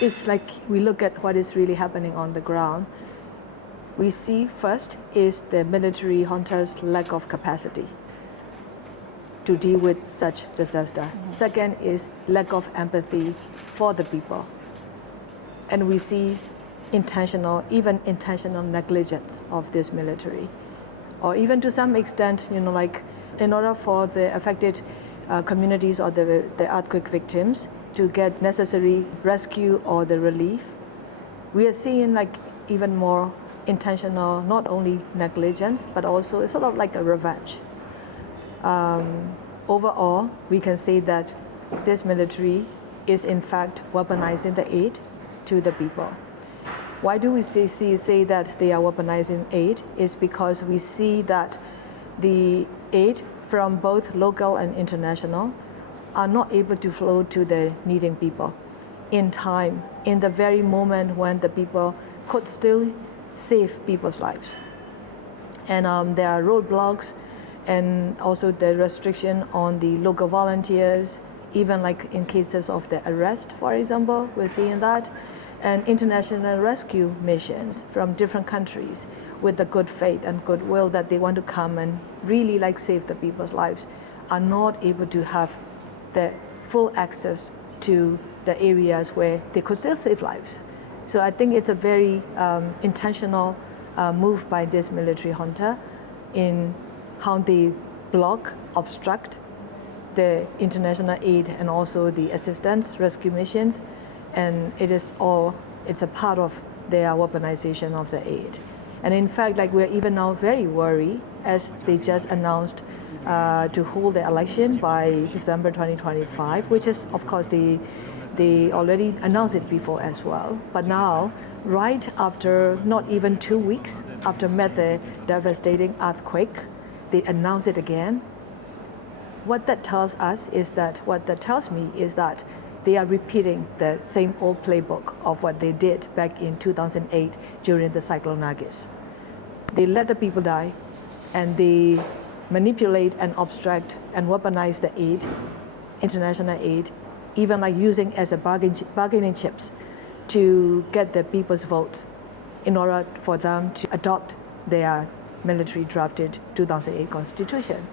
if we look at what is really happening on the ground, we see first is the military junta's lack of capacity to deal with such disaster. Mm-hmm. Second is lack of empathy for the people. And we see even intentional negligence of this military. Or even to some extent, in order for the affected communities or the earthquake victims to get necessary rescue or the relief, we are seeing even more intentional, not only negligence, but also it's sort of like a revenge. Overall, we can say that this military is in fact weaponizing the aid to the people. Why do we say that they are weaponizing aid? Is because we see that the aid from both local and international are not able to flow to the needing people in time, in the very moment when the people could still save people's lives. And there are roadblocks and also the restriction on the local volunteers, even in cases of the arrest, for example, we're seeing that. And international rescue missions from different countries with the good faith and goodwill that they want to come and really save the people's lives are not able to have the full access to the areas where they could still save lives. So I think it's a very intentional move by this military junta in how they block, obstruct the international aid and also the assistance rescue missions. And it's a part of their weaponization of the aid. And in fact, we're even now very worried as they just announced to hold the election by December 2025, which is, of course, they already announced it before as well. But now, right after not even 2 weeks after the devastating earthquake, they announce it again. What that tells me is that they are repeating the same old playbook of what they did back in 2008 during the Cyclone Nargis. They let the people die, and they manipulate and obstruct and weaponize the aid, international aid, even using as a bargaining chips to get the people's votes in order for them to adopt their military drafted 2008 constitution.